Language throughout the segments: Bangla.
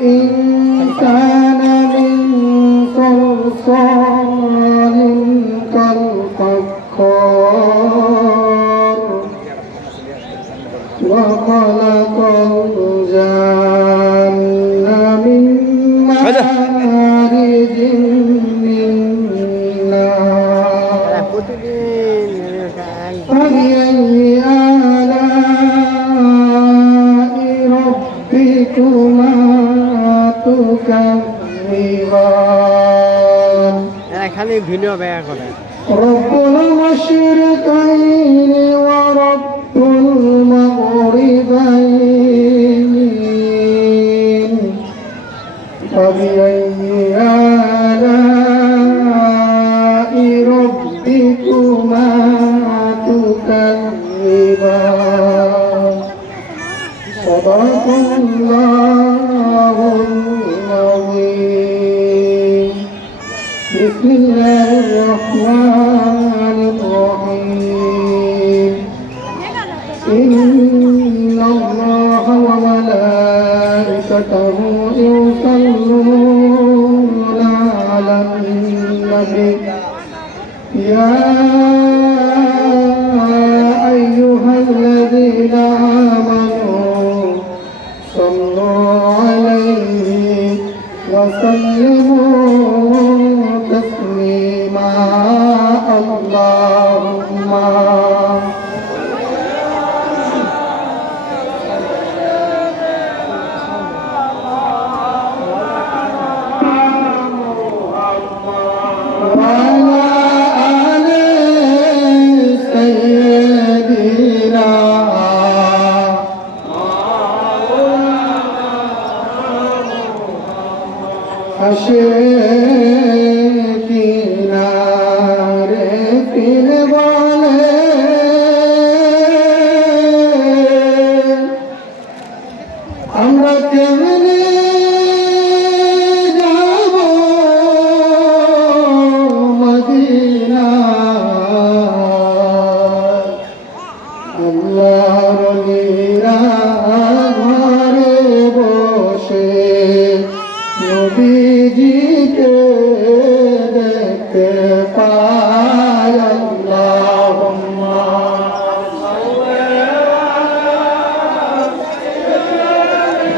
الإنسان منكم صادقا এখানে ভিন্ন ব্যয় করে رب المشرقين ورب المغربين فبأي آلاء ربكما تكذبان صدق الله Yeah.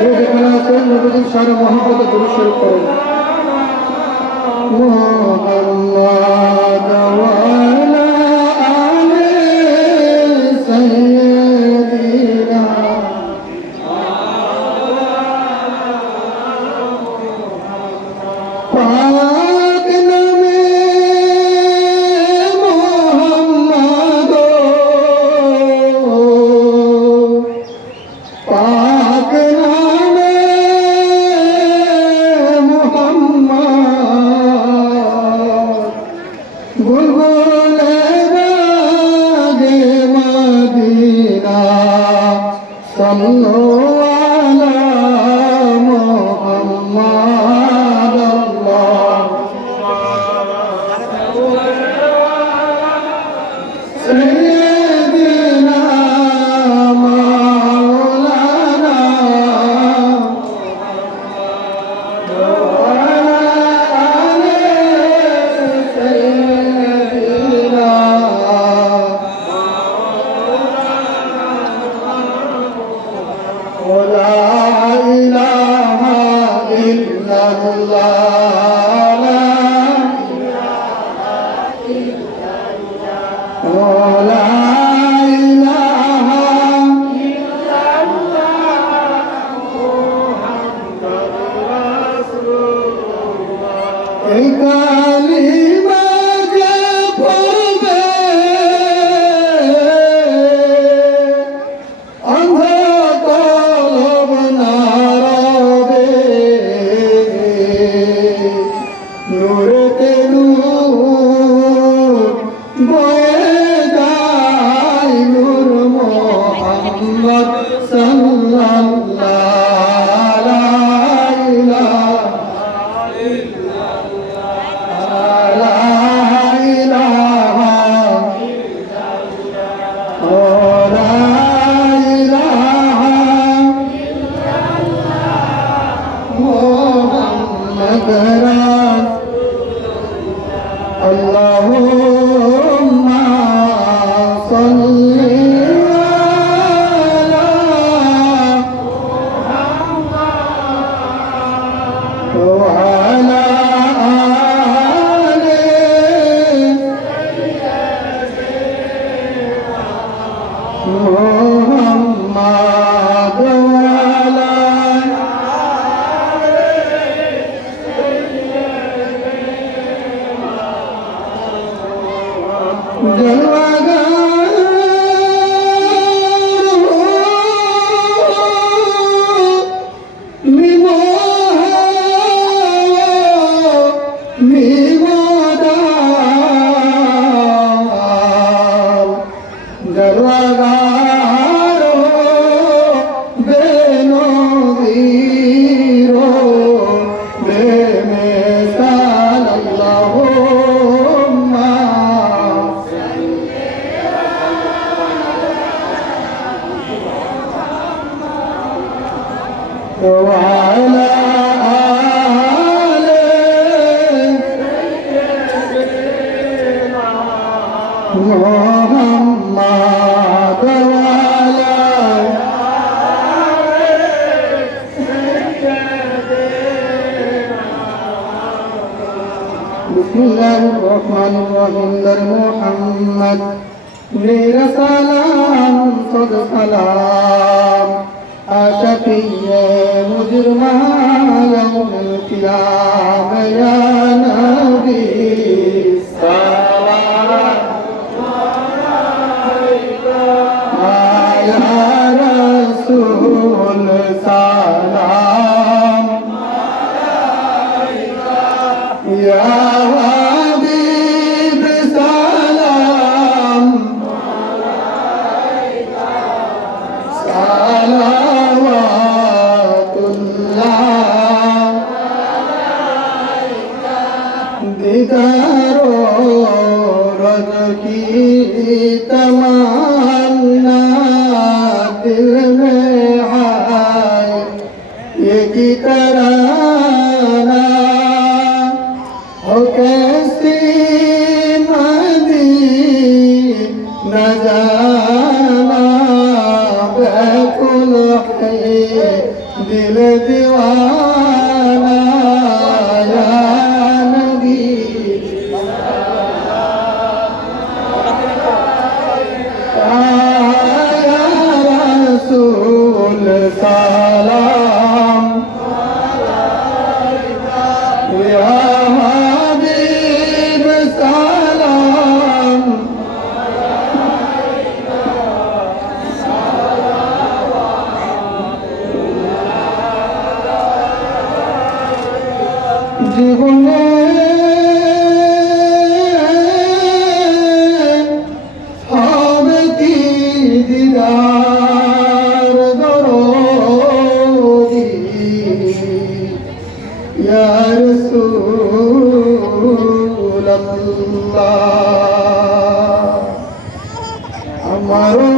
রোগে মানা করেন নবীজির সারা মহাপদে পুরুষের করেন। Oh. Oh, Allah, Allah, दरवाजा بسم الله الرحمن الرحيم در محمد غير سلام صد سلام أشفي مجرم يوم القيامة يا দিদার ভুল দিল দিওয়ানা জীবনে। হবে কি দিদার দরদি? ইয়া আমার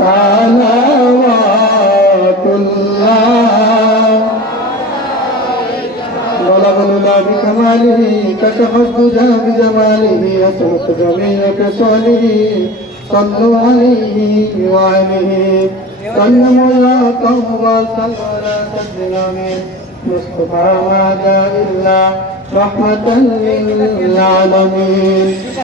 صلوات الله غلب الله بكماله كشف الدجى بجماله يسرق جميع كسوله صلوا عليه وعليه سلموا يا قوم صلوا على سيدنا مصطفى ما إلا رحمة للعالمين